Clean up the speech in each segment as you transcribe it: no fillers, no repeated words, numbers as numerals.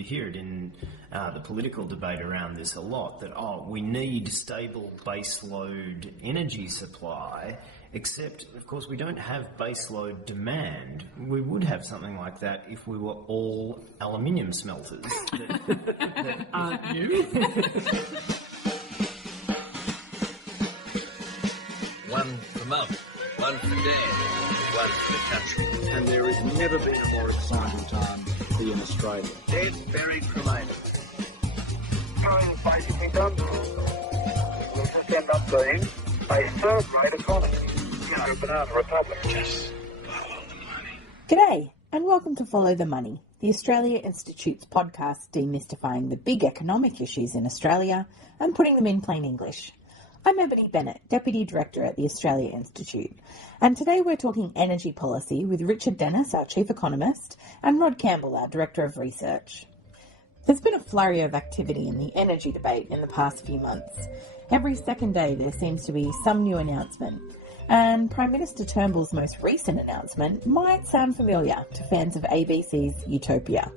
you hear it in the political debate around this a lot, that, we need stable baseload energy supply, except, of course, we don't have baseload demand. We would have something like that if we were all aluminium smelters. Aren't you? One for Mum, one for Dad, one for the country. And there has never been a more exciting time to be in Australia. Dead, buried, cremated. Basically done. This has end up being a third-rate economy. A banana republic. Just follow the money. G'day, and welcome to Follow the Money, the Australia Institute's podcast demystifying the big economic issues in Australia and putting them in plain English. I'm Ebony Bennett, Deputy Director at the Australia Institute, and today we're talking energy policy with Richard Dennis, our Chief Economist, and Rod Campbell, our Director of Research. There's been a flurry of activity in the energy debate in the past few months. Every second day there seems to be some new announcement, and Prime Minister Turnbull's most recent announcement might sound familiar to fans of ABC's Utopia.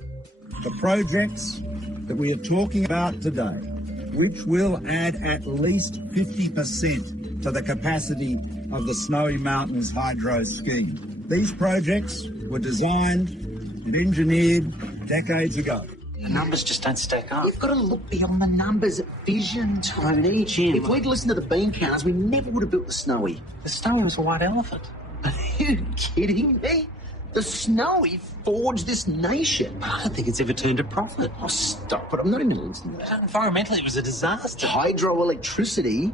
The projects that we are talking about today, which will add at least 50% to the capacity of the Snowy Mountains hydro scheme. These projects were designed and engineered decades ago. The numbers just don't stack up. You've got to look beyond the numbers. Vision, Tony. If we'd listened to the bean counters, we never would have built the Snowy. The Snowy was a white elephant. Are you kidding me? The Snowy forged this nation. I don't think it's ever turned a profit. Oh, stop it. I'm not even listening. Environmentally, it was a disaster. Hydroelectricity?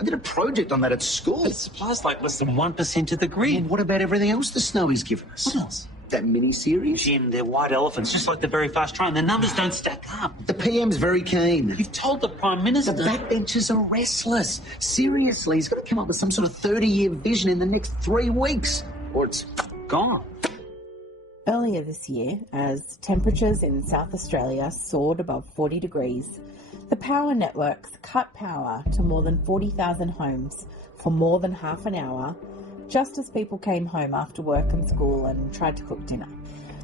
I did a project on that at school. But it supplies like less than 1% of the grid. And what about everything else the Snowy's given us? What else? That mini-series? Jim, they're white elephants, just like the very fast train. The numbers don't stack up. The PM's very keen. You've told the Prime Minister. The backbenchers are restless. Seriously, he's got to come up with some sort of 30-year vision in the next 3 weeks, or it's gone. Earlier this year, as temperatures in South Australia soared above 40 degrees, the power networks cut power to more than 40,000 homes for more than half an hour, just as people came home after work and school and tried to cook dinner.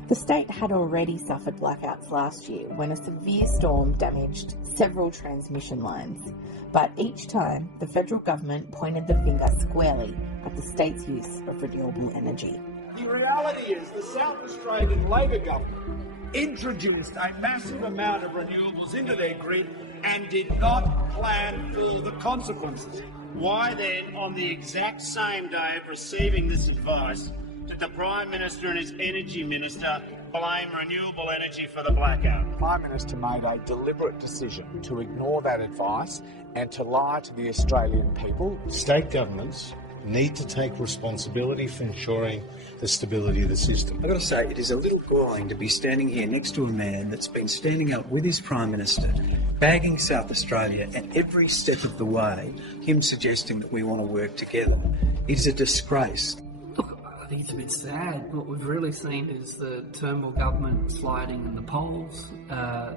The state had already suffered blackouts last year when a severe storm damaged several transmission lines. But each time, the federal government pointed the finger squarely at the state's use of renewable energy. The reality is the South Australian Labor government introduced a massive amount of renewables into their grid and did not plan for the consequences. Why then, on the exact same day of receiving this advice, did the Prime Minister and his Energy Minister blame renewable energy for the blackout? The Prime Minister made a deliberate decision to ignore that advice and to lie to the Australian people. State governments need to take responsibility for ensuring the stability of the system. I've got to say, it is a little galling to be standing here next to a man that's been standing up with his Prime Minister, bagging South Australia at every step of the way, him suggesting that we want to work together. It is a disgrace. Look, I think it's a bit sad. What we've really seen is the Turnbull government sliding in the polls.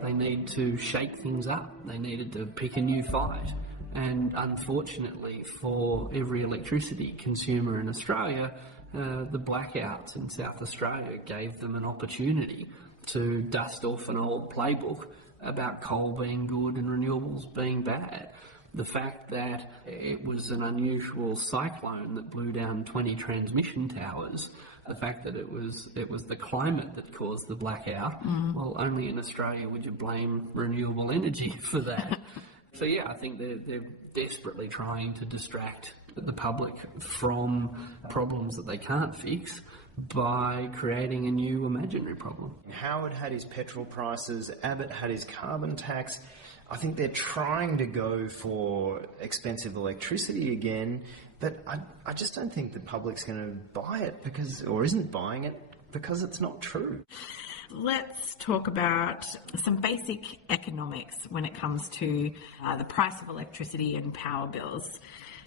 They need to shake things up. They needed to pick a new fight. And unfortunately for every electricity consumer in Australia, the blackouts in South Australia gave them an opportunity to dust off an old playbook about coal being good and renewables being bad. The fact that it was an unusual cyclone that blew down 20 transmission towers, the fact that it was the climate that caused the blackout, well, only in Australia would you blame renewable energy for that. So yeah, I think they're desperately trying to distract the public from problems that they can't fix by creating a new imaginary problem. Howard had his petrol prices, Abbott had his carbon tax. I think they're trying to go for expensive electricity again, but I just don't think the public's going to buy it or isn't buying it because it's not true. Let's talk about some basic economics when it comes to the price of electricity and power bills.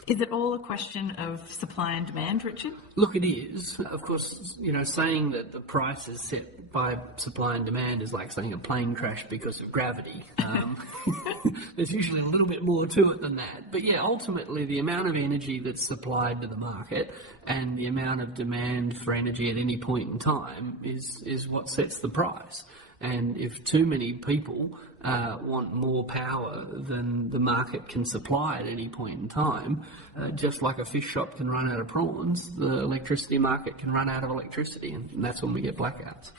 Is it all a question of supply and demand, Richard? Look, it is. Of course, saying that the price is set by supply and demand is like saying a plane crashed because of gravity. There's usually a little bit more to it than that. But yeah, ultimately the amount of energy that's supplied to the market and the amount of demand for energy at any point in time is what sets the price. And if too many people want more power than the market can supply at any point in time, just like a fish shop can run out of prawns, the electricity market can run out of electricity, and that's when we get blackouts.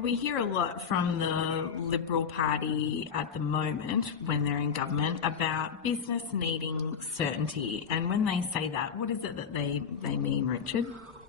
We hear a lot from the Liberal Party at the moment, when they're in government, about business needing certainty. And when they say that, what is it that they mean, Richard?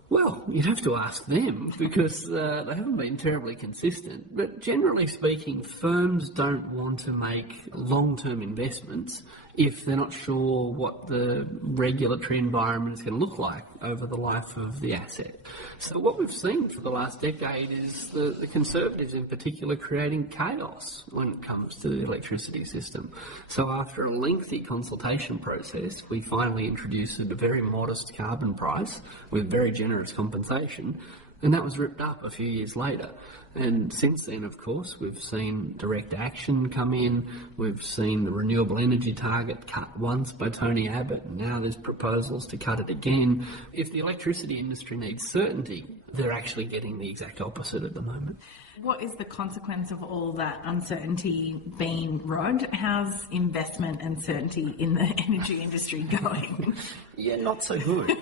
Well, you'd have to ask them because they haven't been terribly consistent. But generally speaking, firms don't want to make long-term investments if they're not sure what the regulatory environment is going to look like over the life of the asset. So what we've seen for the last decade is the Conservatives in particular creating chaos when it comes to the electricity system. So after a lengthy consultation process, we finally introduced a very modest carbon price with very generous compensation, and that was ripped up a few years later. And since then, of course, we've seen direct action come in. We've seen the renewable energy target cut once by Tony Abbott, and now there's proposals to cut it again. If the electricity industry needs certainty, they're actually getting the exact opposite at the moment. What is the consequence of all that uncertainty been, Rod? How's investment and certainty in the energy industry going? Yeah, not so good.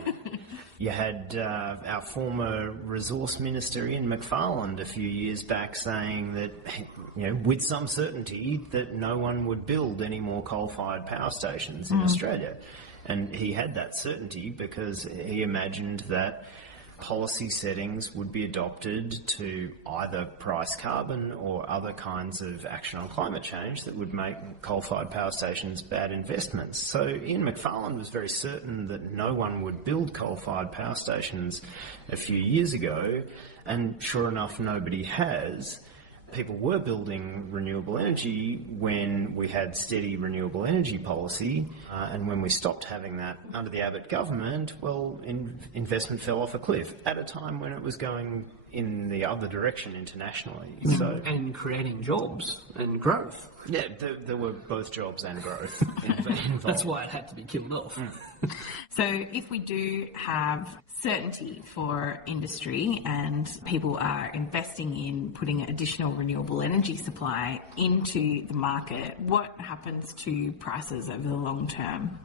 You had our former resource minister, Ian McFarland, a few years back saying that, with some certainty, that no one would build any more coal-fired power stations in Australia. And he had that certainty because he imagined that policy settings would be adopted to either price carbon or other kinds of action on climate change that would make coal-fired power stations bad investments. So Ian McFarland was very certain that no one would build coal-fired power stations a few years ago, and sure enough, nobody has. People were building renewable energy when we had steady renewable energy policy, and when we stopped having that under the Abbott government, well, investment fell off a cliff at a time when it was going in the other direction internationally. And creating jobs and growth. Yeah, there were both jobs and growth involved. That's why it had to be killed off. So if we do have certainty for industry and people are investing in putting additional renewable energy supply into the market, what happens to prices over the long term?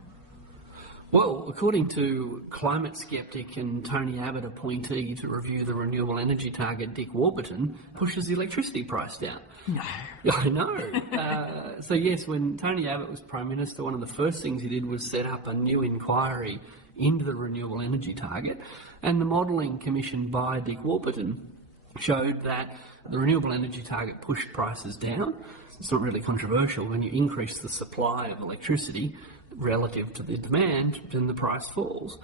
Well, according to climate skeptic and Tony Abbott appointee to review the renewable energy target, Dick Warburton, pushes the electricity price down. No. I know. So yes, when Tony Abbott was Prime Minister, one of the first things he did was set up a new inquiry into the renewable energy target, and the modelling commissioned by Dick Warburton showed that the renewable energy target pushed prices down. It's not really controversial. When you increase the supply of electricity relative to the demand, then the price falls.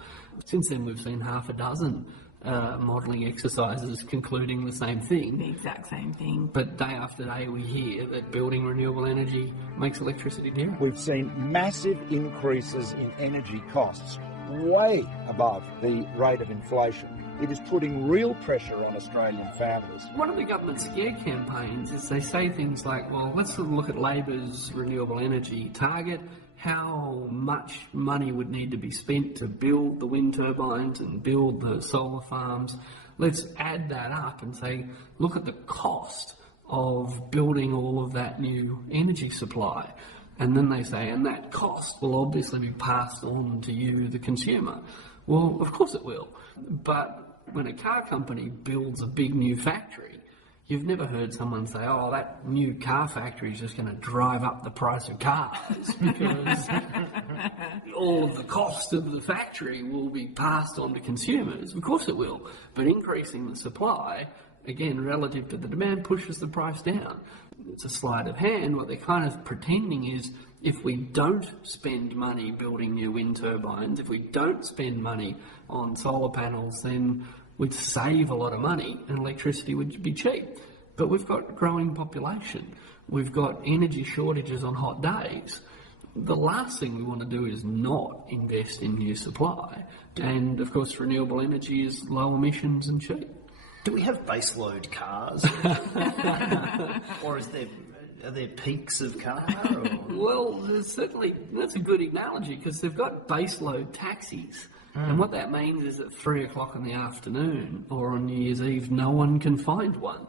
Since then, we've seen half a dozen modelling exercises concluding the same thing. The exact same thing. But day after day we hear that building renewable energy makes electricity dearer. We've seen massive increases in energy costs, way above the rate of inflation. It is putting real pressure on Australian families. One of the government scare campaigns is they say things like, well, let's look at Labor's renewable energy target, how much money would need to be spent to build the wind turbines and build the solar farms. Let's add that up and say, look at the cost of building all of that new energy supply. And then they say, and that cost will obviously be passed on to you, the consumer. Well, of course it will. But when a car company builds a big new factory, you've never heard someone say, oh, that new car factory is just going to drive up the price of cars because all of the cost of the factory will be passed on to consumers. Of course it will. But increasing the supply, again, relative to the demand, pushes the price down. It's a sleight of hand. What they're kind of pretending is if we don't spend money building new wind turbines, if we don't spend money on solar panels, then we'd save a lot of money and electricity would be cheap. But we've got growing population. We've got energy shortages on hot days. The last thing we want to do is not invest in new supply. And, of course, renewable energy is low emissions and cheap. Do we have baseload cars? Or are there peaks of car? Or? Well, certainly, that's a good analogy because they've got baseload taxis. And what that means is at 3 o'clock in the afternoon or on New Year's Eve, no one can find one.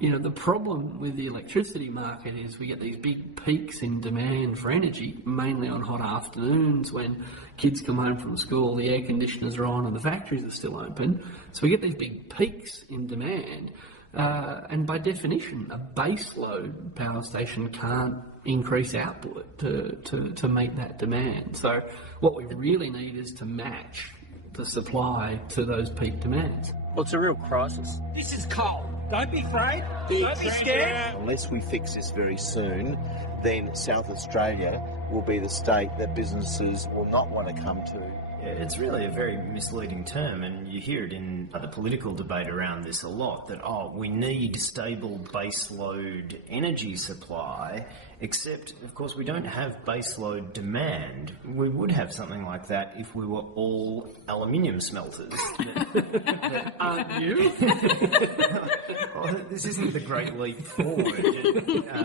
You know, the problem with the electricity market is we get these big peaks in demand for energy, mainly on hot afternoons when kids come home from school, the air conditioners are on and the factories are still open. So we get these big peaks in demand. And by definition, a base load power station can't increase output to meet that demand. So what we really need is to match the supply to those peak demands. Well, it's a real crisis. This is coal. Don't be afraid. Don't be scared. Unless we fix this very soon, then South Australia will be the state that businesses will not want to come to. Yeah, it's really a very misleading term, and you hear it in the political debate around this a lot, that, we need stable baseload energy supply, except, of course, we don't have baseload demand. We would have something like that if we were all aluminium smelters. Aren't you? Well, this isn't the great leap forward.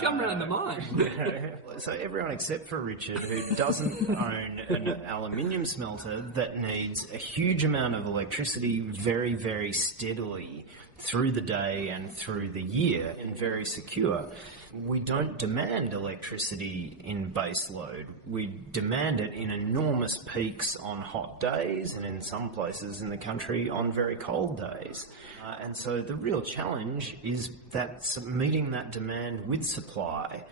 Come round to mine. So everyone except for Richard, who doesn't own an aluminium smelter that needs a huge amount of electricity very, very steadily through the day and through the year and very secure. We don't demand electricity in base load. We demand it in enormous peaks on hot days and in some places in the country on very cold days. And so the real challenge is that meeting that demand with supply,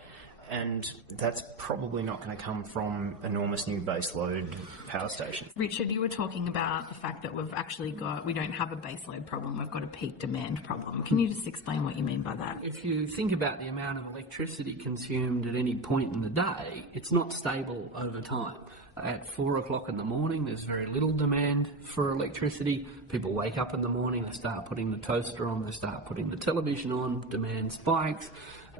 and that's probably not going to come from enormous new baseload power stations. Richard, you were talking about the fact that we don't have a baseload problem, we've got a peak demand problem. Can you just explain what you mean by that? If you think about the amount of electricity consumed at any point in the day, it's not stable over time. At 4 o'clock in the morning, there's very little demand for electricity. People wake up in the morning, they start putting the toaster on, they start putting the television on, demand spikes.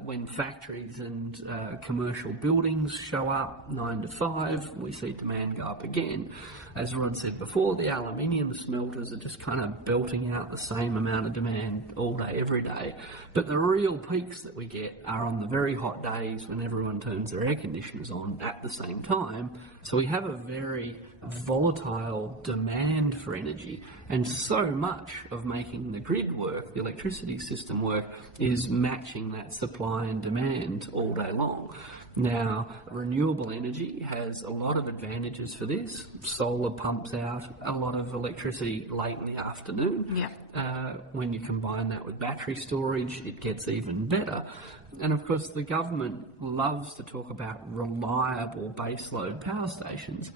When factories and commercial buildings show up 9 to 5, we see demand go up again. As Rod said before, the aluminium smelters are just kind of belting out the same amount of demand all day, every day. But the real peaks that we get are on the very hot days when everyone turns their air conditioners on at the same time. So we have a very volatile demand for energy, and so much of making the grid work, the electricity system work, is matching that supply and demand all day long. Now, renewable energy has a lot of advantages for this. Solar pumps out a lot of electricity late in the afternoon. Yeah. When you combine that with battery storage, it gets even better. And of course, the government loves to talk about reliable baseload power stations.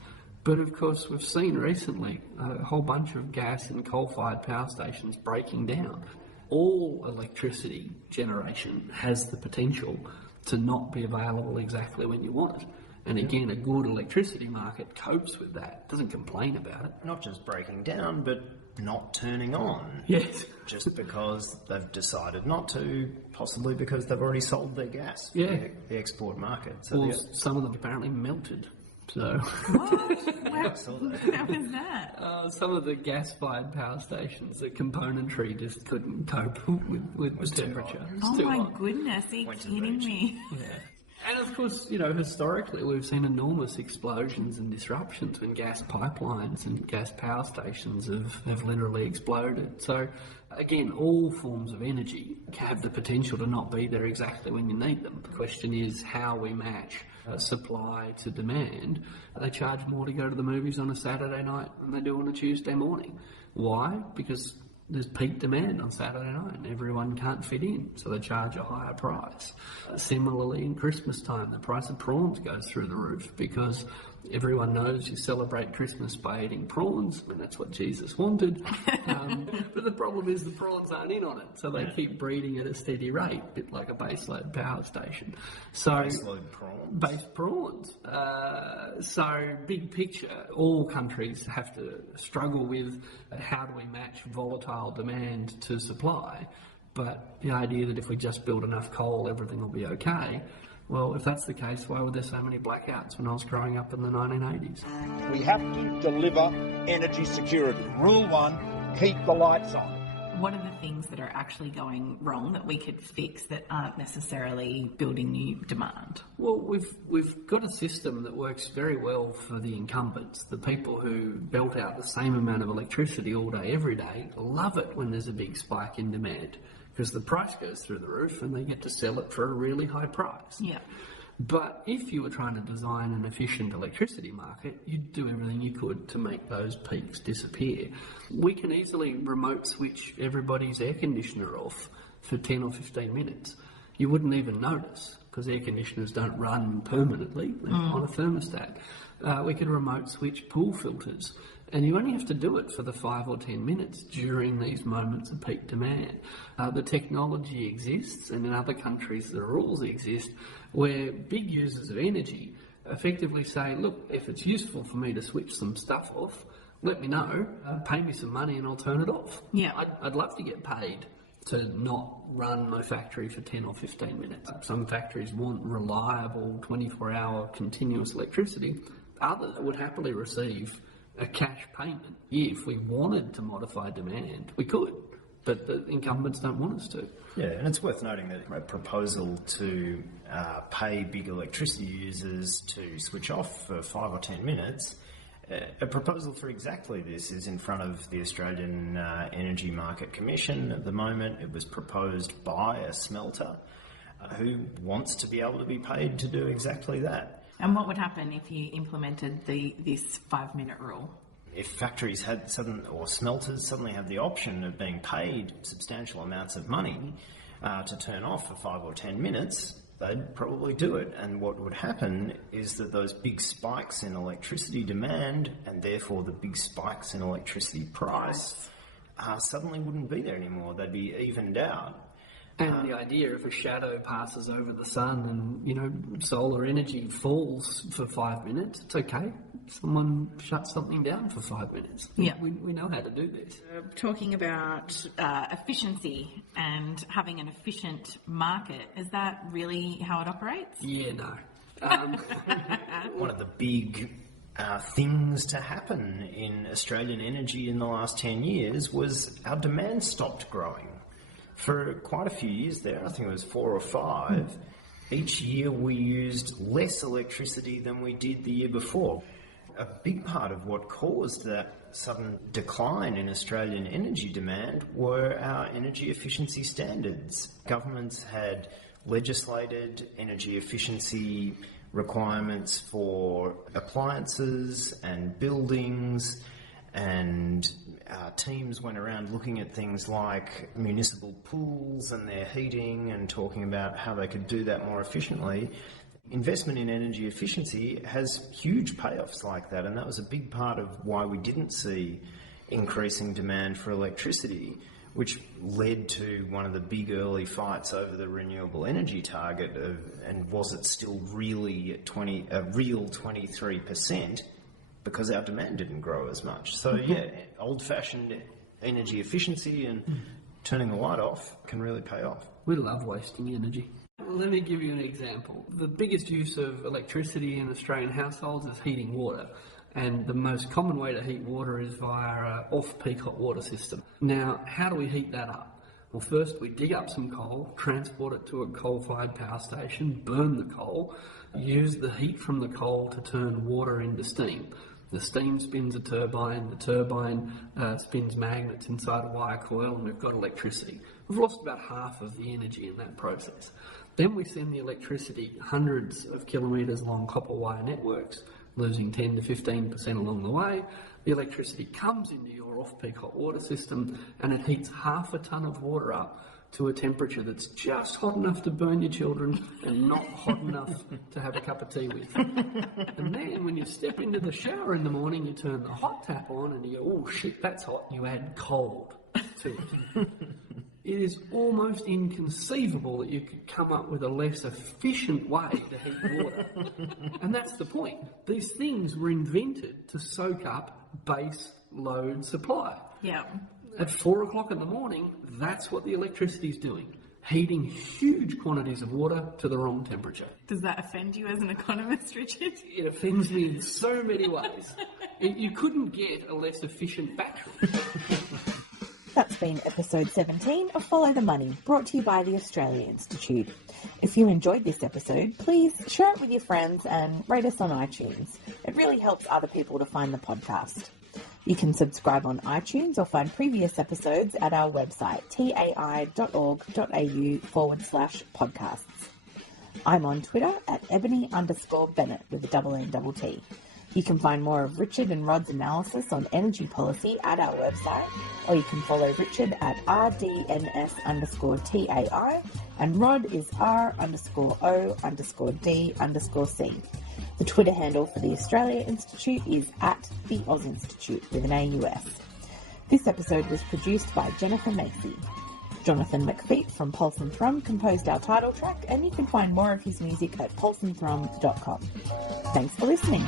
But of course, we've seen recently a whole bunch of gas and coal-fired power stations breaking down. All electricity generation has the potential to not be available exactly when you want it. And again, a good electricity market copes with that, doesn't complain about it. Not just breaking down, but not turning on. Yes. Just because they've decided not to, possibly because they've already sold their gas for the export market. So well, some of them apparently melted. So what? Where was that? Some of the gas-fired power stations, the componentry just couldn't cope with the temperature. Oh my goodness, are you kidding me? Yeah. And of course, historically we've seen enormous explosions and disruptions when gas pipelines and gas power stations have literally exploded. So again, all forms of energy have the potential to not be there exactly when you need them. The question is how we match supply to demand. They charge more to go to the movies on a Saturday night than they do on a Tuesday morning. Why? Because there's peak demand on Saturday night and everyone can't fit in, so they charge a higher price. Similarly, in Christmas time, the price of prawns goes through the roof because everyone knows you celebrate Christmas by eating prawns, and that's what Jesus wanted. But the problem is the prawns aren't in on it, so they keep breeding at a steady rate, a bit like a baseload power station. So baseload prawns? Base prawns. So big picture, all countries have to struggle with how do we match volatile demand to supply. But the idea that if we just build enough coal, everything will be okay. Well, if that's the case, why were there so many blackouts when I was growing up in the 1980s? We have to deliver energy security. Rule 1, keep the lights on. What are the things that are actually going wrong that we could fix that aren't necessarily building new demand? Well, we've got a system that works very well for the incumbents. The people who belt out the same amount of electricity all day, every day, love it when there's a big spike in demand because the price goes through the roof and they get to sell it for a really high price. Yeah. But if you were trying to design an efficient electricity market, you'd do everything you could to make those peaks disappear. We can easily remote switch everybody's air conditioner off for 10 or 15 minutes. You wouldn't even notice because air conditioners don't run permanently on a thermostat. We could remote switch pool filters. And you only have to do it for the 5 or 10 minutes during these moments of peak demand. The technology exists, and in other countries the rules exist, where big users of energy effectively say, look, if it's useful for me to switch some stuff off, let me know, pay me some money and I'll turn it off. Yeah. I'd love to get paid to not run my factory for 10 or 15 minutes. Some factories want reliable 24-hour continuous electricity. Others would happily receive a cash payment. If we wanted to modify demand, we could, but the incumbents don't want us to. Yeah, and it's worth noting that a proposal to pay big electricity users to switch off for 5 or 10 minutes, a proposal for exactly this is in front of the Australian Energy Market Commission at the moment. It was proposed by a smelter who wants to be able to be paid to do exactly that. And what would happen if you implemented this 5-minute rule? If factories had or smelters suddenly have the option of being paid substantial amounts of money to turn off for 5 or 10 minutes, they'd probably do it. And what would happen is that those big spikes in electricity demand, and therefore the big spikes in electricity price, suddenly wouldn't be there anymore. They'd be evened out. And the idea if a shadow passes over the sun and, solar energy falls for 5 minutes, it's okay. Someone shuts something down for 5 minutes. Yeah. We know how to do this. Talking about efficiency and having an efficient market, is that really how it operates? Yeah, no. One of the big things to happen in Australian energy in the last 10 years was our demand stopped growing. For quite a few years there, I think it was 4 or 5, each year we used less electricity than we did the year before. A big part of what caused that sudden decline in Australian energy demand were our energy efficiency standards. Governments had legislated energy efficiency requirements for appliances and buildings, and teams went around looking at things like municipal pools and their heating and talking about how they could do that more efficiently. Investment in energy efficiency has huge payoffs like that, and that was a big part of why we didn't see increasing demand for electricity, which led to one of the big early fights over the renewable energy target and was it still really at a real 23%, because our demand didn't grow as much. So yeah, old-fashioned energy efficiency and turning the light off can really pay off. We love wasting energy. Let me give you an example. The biggest use of electricity in Australian households is heating water. And the most common way to heat water is via an off-peak hot water system. Now, how do we heat that up? Well, first we dig up some coal, transport it to a coal-fired power station, burn the coal, use the heat from the coal to turn water into steam. The steam spins a turbine, the turbine spins magnets inside a wire coil, and we've got electricity. We've lost about half of the energy in that process. Then we send the electricity hundreds of kilometres along copper wire networks, losing 10 to 15% along the way. The electricity comes into your off-peak hot water system and it heats half a tonne of water up to a temperature that's just hot enough to burn your children and not hot enough to have a cup of tea with. And then when you step into the shower in the morning, you turn the hot tap on and you go, oh shit, that's hot, and you add cold to it. It is almost inconceivable that you could come up with a less efficient way to heat water. And that's the point. These things were invented to soak up base load supply. Yeah. At 4 o'clock in the morning, that's what the electricity's doing. Heating huge quantities of water to the wrong temperature. Does that offend you as an economist, Richard? It offends me in so many ways. You couldn't get a less efficient battery. That's been episode 17 of Follow the Money, brought to you by the Australia Institute. If you enjoyed this episode, please share it with your friends and rate us on iTunes. It really helps other people to find the podcast. You can subscribe on iTunes or find previous episodes at our website, tai.org.au/podcasts. I'm on Twitter at Ebony_Bennett with a double N double T. You can find more of Richard and Rod's analysis on energy policy at our website, or you can follow Richard at RDNS_TAI, and Rod is R_O_D_C. The Twitter handle for the Australia Institute is at the Oz Institute with an AUS. This episode was produced by Jennifer Macy. Jonathan McFeet from Pulse and Thrum composed our title track, and you can find more of his music at pulseandthrum.com. Thanks for listening.